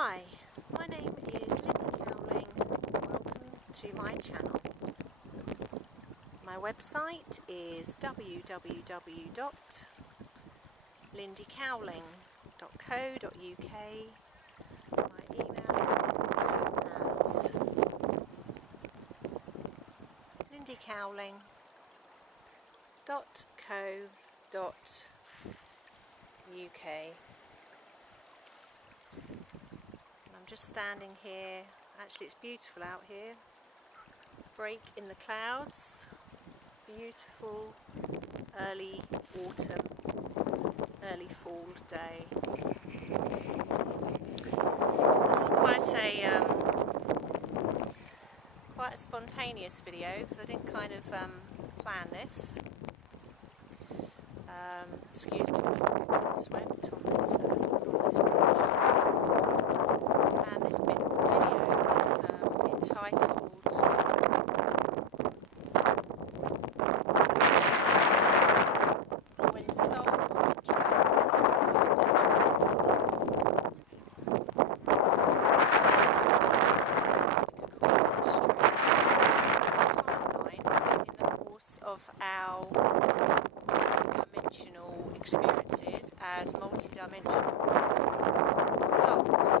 Hi, my name is Lindy Cowling. Welcome to my channel. My website is www.lindycowling.co.uk. My email at lindycowling.co.uk. I'm just standing here. Actually, it's beautiful out here. Break in the clouds. Beautiful early autumn, early fall day. This is quite a spontaneous video because I didn't kind of plan this. Excuse me if I'm a bit swept on this bridge. And this video is entitled When Soul Contracts Are Detrimental. Timelines in the course of our multidimensional experiences as multidimensional souls.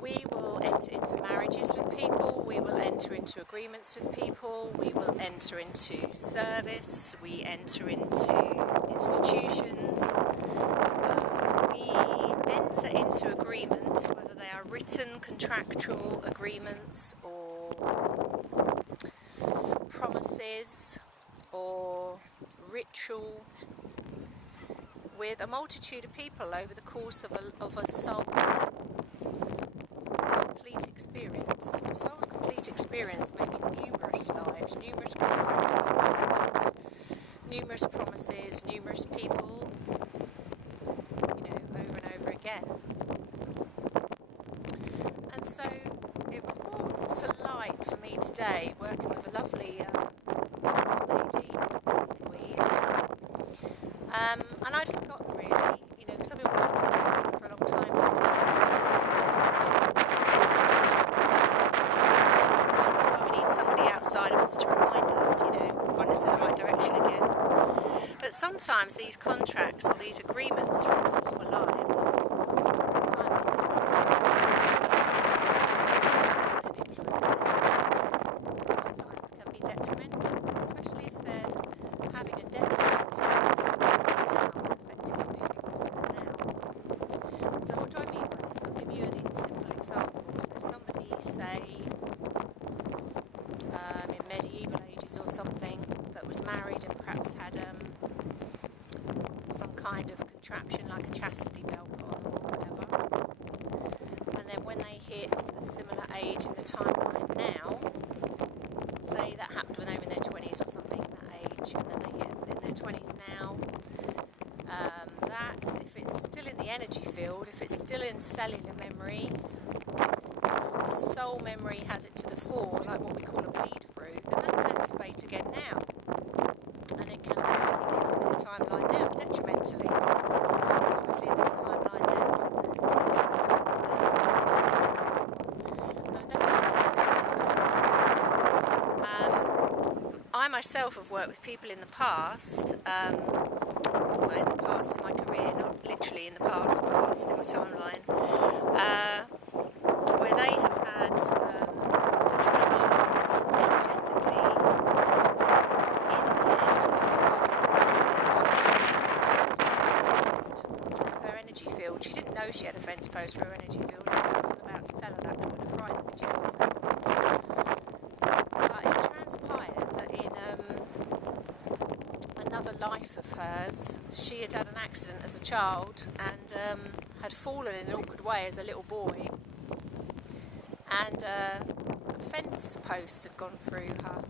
We will enter into marriages with people, we will enter into agreements with people, we will enter into service, we enter into institutions, we enter into agreements, whether they are written contractual agreements or promises or ritual, with a multitude of people over the course of a soul's complete experience. A soul's complete experience may be numerous lives, numerous contracts, numerous promises, numerous people, over and over again. And so it was brought to light for me today, working with a lovely lady, Louise. And I'd forgotten really, because I've been working with this for a long time, 16 years. Sometimes we need somebody outside of us to remind us, point us in the right direction again. But sometimes these contracts or these agreements from former lives or former timelines and influencing sometimes can be detrimental, especially if there's having a detrimental effect affecting you moving forward now. So what do I mean by this? I'll give you a simple example. So somebody, say, in medieval ages or something, that was married and perhaps had some kind of contraption like a chastity belt on or whatever. And then when they hit a similar age in the timeline now, say that happened when they were in their 20s or something, that age, and then they hit in their 20s now, that, if it's still in the energy field, if it's still in cellular memory, if the soul memory has it to the fore, like what we call a bleed through, then that can activate again now. And it can affect people in this timeline now, detrimentally. Because obviously in this timeline now, that's just a simple example. I myself have worked with people in the past, in my career, not literally in the past in my timeline, where they have had contractions energetically in the energy field through her energy field. She didn't know she had a fence post through her energy field, and I wasn't about to tell her that because it would have frightened the bejesus out of her. But it transpired that in another life of hers, she had had an accident as a child and had fallen in an awkward way as a little boy, and a fence post had gone through her.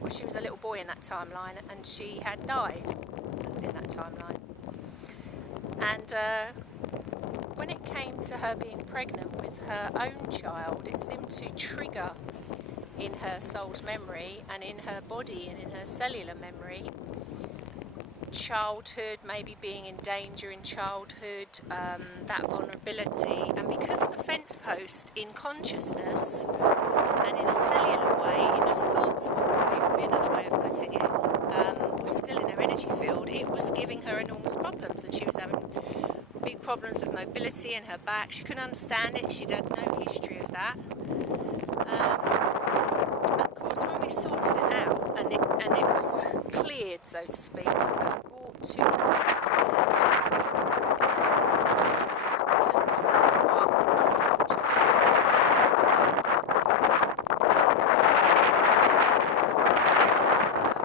Well, she was a little boy in that timeline and she had died in that timeline. And when it came to her being pregnant with her own child, it seemed to trigger in her soul's memory and in her body and in her cellular memory childhood, maybe being in danger in childhood, that vulnerability. And because the fence post in consciousness and in a cellular way, in a thoughtful way would be another way of putting it, was still in her energy field, it was giving her enormous problems, and she was having big problems with mobility in her back. She couldn't understand it, she'd had no history of that. And of course, when we sorted it out and it was cleared, so to speak, brought to conscious awareness, conscious competence rather than unconscious competence.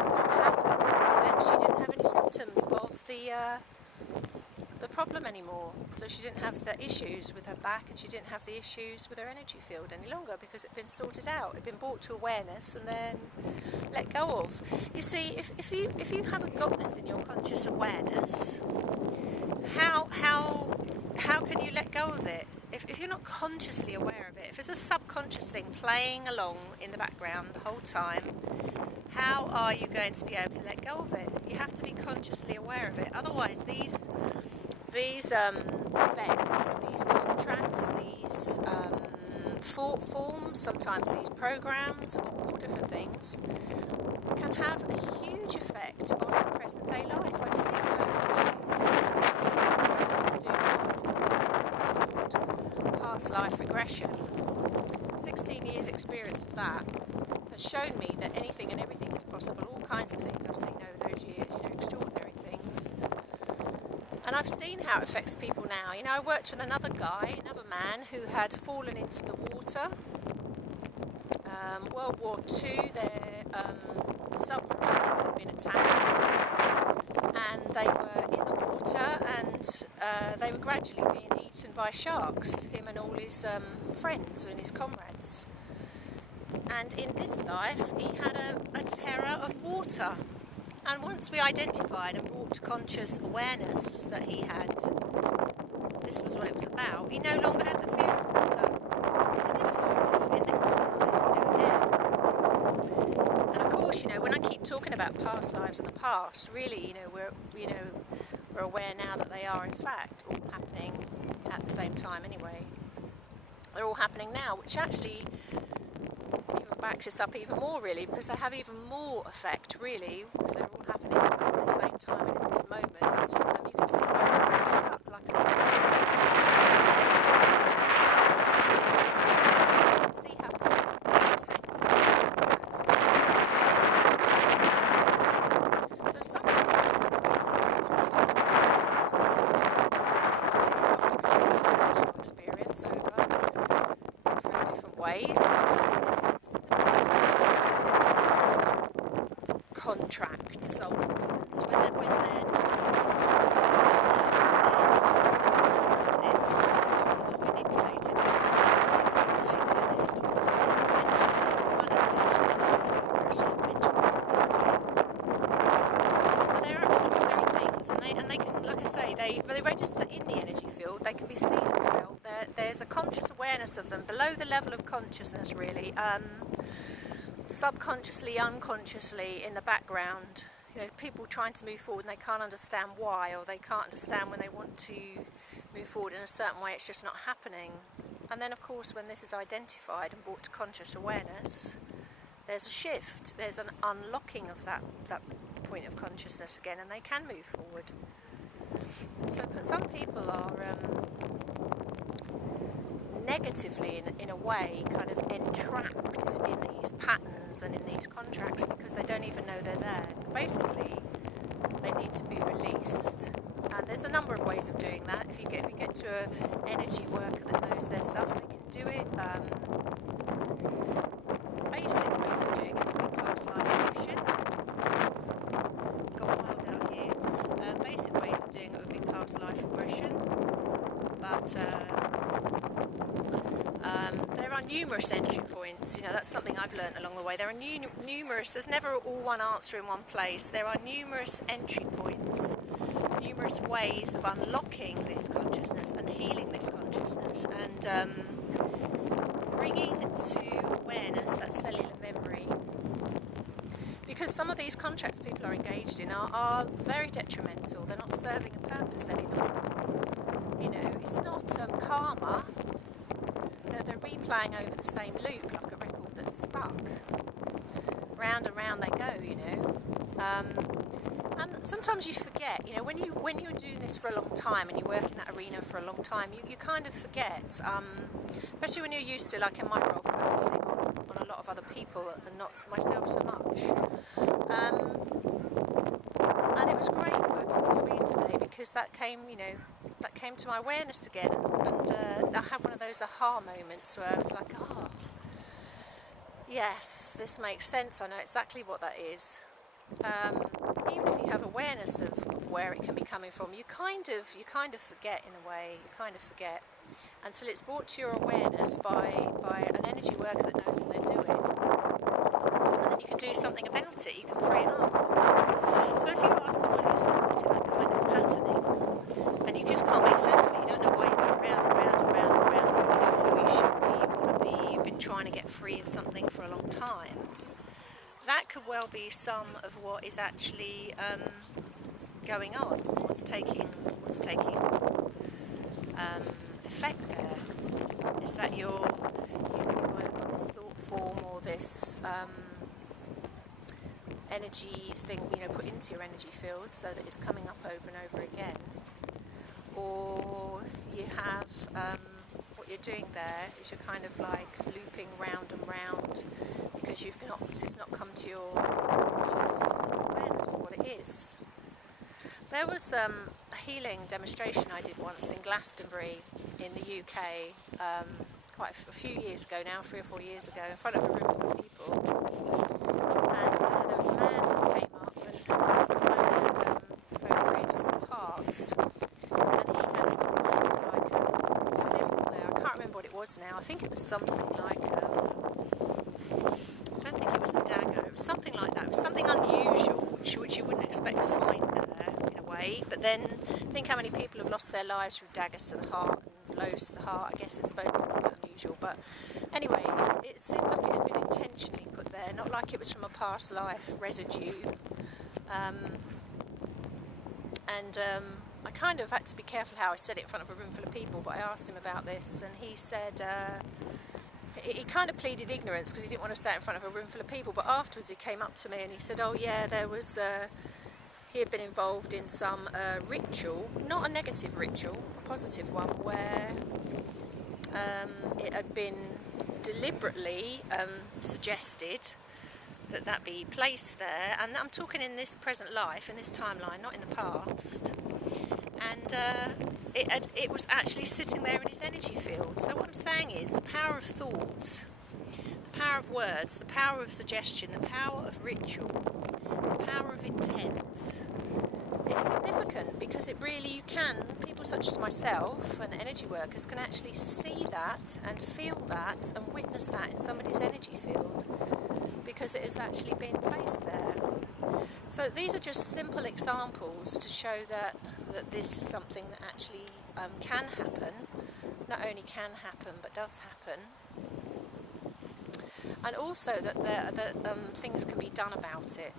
What happened is then she didn't have any symptoms of the problem anymore. So she didn't have the issues with her back, and she didn't have the issues with her energy field any longer, because it had been sorted out. It had been brought to awareness and then let go of. You see, if you haven't got this in your conscious awareness, how can you let go of it? If you're not consciously aware of it, if it's a subconscious thing playing along in the background the whole time, how are you going to be able to let go of it? You have to be consciously aware of it. Otherwise, these events, these contracts, these thought forms, sometimes these programs, all different things, can have a huge effect on our present day life. I've seen it over the years, 16 years experience of doing what's called past life regression. 16 years experience of that has shown me that anything and everything is possible. All kinds of things I've seen over those years, extraordinary things. And I've seen how it affects people now. I worked with another man who had fallen into the water. World War II, their submarine had been attacked, and they were in the water, and they were gradually being eaten by sharks, him and all his friends and his comrades. And in this life, he had a terror of water. And once we identified and brought to conscious awareness that he had, this was what it was about, he no longer had the fear of water in this life, in this timeline, now. And of course, when I keep talking about past lives and the past, really, we're aware now that they are in fact all happening at the same time anyway. They're all happening now, which actually even backs us up even more, really, because they have even more effect, really, if they're all happening at the same time and in this moment. You can see how I'm stuck like a so you can see how people are entangled. So some experience over through different ways. Contracts, soul agreements, when they're not supposed to be, it's been distorted or manipulated, and distorted intentionally or unintentionally, but they're extraordinary things, and they can, like I say, they register in the energy field, they can be seen and felt. There's a conscious awareness of them below the level of consciousness, really. Subconsciously, unconsciously, in the background, people trying to move forward and they can't understand why, or they can't understand when they want to move forward in a certain way, it's just not happening. And then of course, when this is identified and brought to conscious awareness, there's a shift, there's an unlocking of that point of consciousness again, and they can move forward. So some people are negatively, in a way, kind of entrapped in these patterns and in these contracts because they don't even know they're there. So basically, they need to be released. And there's a number of ways of doing that. If you get to an energy worker that knows their stuff, they can do it. Basic ways of doing it would be past life regression. It's got wild out here. Basic ways of doing it would be past life regression. But there are numerous entry points. That's something I've learned along the way. There are numerous. There's never all one answer in one place. There are numerous entry points, numerous ways of unlocking this consciousness and healing this consciousness, and bringing to awareness that cellular memory. because some of these contracts people are engaged in are very detrimental. They're not serving a purpose any longer. You know, it's not karma. They're replaying over the same loop like a record that's stuck. Round and round they go, you know. And sometimes you forget, you know, when you're doing this for a long time and you work in that arena for a long time, you kind of forget, especially when you're used to, like in my role, focusing on a lot of other people and not myself so much. And it was great working with Louise today because that came to my awareness again, and I had one of those aha moments where I was like, oh, yes, this makes sense. I know exactly what that is. Even if you have awareness of where it can be coming from, you kind of forget in a way. You kind of forget until it's brought to your awareness by an energy worker that knows what they're doing, and then you can do something about it. You can free it up. So if you are someone who's supporting that kind of patterning, and you just can't make sense of it, you don't know why you're going round and round and round and round, you don't feel you should be, you want to be, you've been trying to get free of something for a long time. That could well be some of what is actually going on, what's taking effect there. Is that you've either got this thought form or this energy thing, you know, put into your energy field so that it's coming up over and over again, or you have what you're doing there is you're kind of like looping round and round because it's not come to your conscious awareness of what it is. There was a healing demonstration I did once in Glastonbury in the UK, quite a few years ago now, 3 or 4 years ago, in front of a room full of people. And there was a man who came up and put my hand over his heart, and he had some kind of like a symbol there. I can't remember what it was now. I think it was something like, I don't think it was a dagger, it was something like that. It was something unusual, which you wouldn't expect to find there in a way. But then think how many people have lost their lives through daggers to the heart and blows to the heart. I suppose it's not that unusual, but anyway, it seemed like it had been intentionally put there, not like it was from a past life residue. I kind of had to be careful how I said it in front of a room full of people, but I asked him about this, and he said he kind of pleaded ignorance because he didn't want to say it in front of a room full of people, but afterwards he came up to me and he said, oh yeah, there was he had been involved in some ritual, not a negative ritual, a positive one, where it had been deliberately suggested that be placed there, and I'm talking in this present life, in this timeline, not in the past, and it was actually sitting there in his energy field. So what I'm saying is the power of thought, the power of words, the power of suggestion, the power of ritual, the power of intent is significant, because it really, people such as myself and energy workers can actually see that and feel that and witness that in somebody's energy field, because it has actually been placed there. So these are just simple examples to show that this is something that actually can happen, not only can happen but does happen, and also that things can be done about it,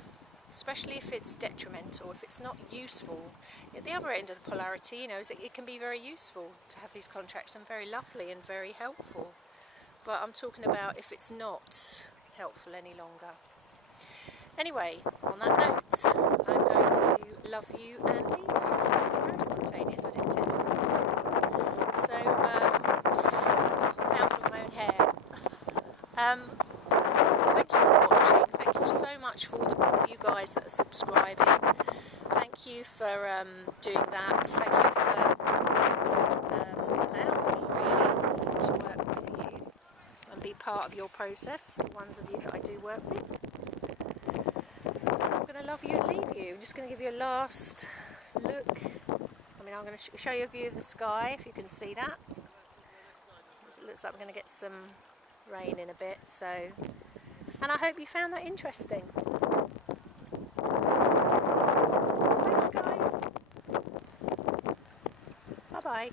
especially if it's detrimental, if it's not useful. At the other end of the polarity, is it can be very useful to have these contracts and very lovely and very helpful, but I'm talking about if it's not helpful any longer. Anyway, on that note, I'm going to love you and leave you. This was very spontaneous, I didn't intend to do this today. So, mouthful of my own hair. Thank you for watching. Thank you so much for you guys that are subscribing. Thank you for doing that. Thank you for allowing me really to work with you and be part of your process, the ones of you that I do work with. I'm going to love you and leave you. I'm just going to give you a last look. I'm going to show you a view of the sky, if you can see that. It looks like we're going to get some rain in a bit, so, and I hope you found that interesting. Thanks guys. Bye bye.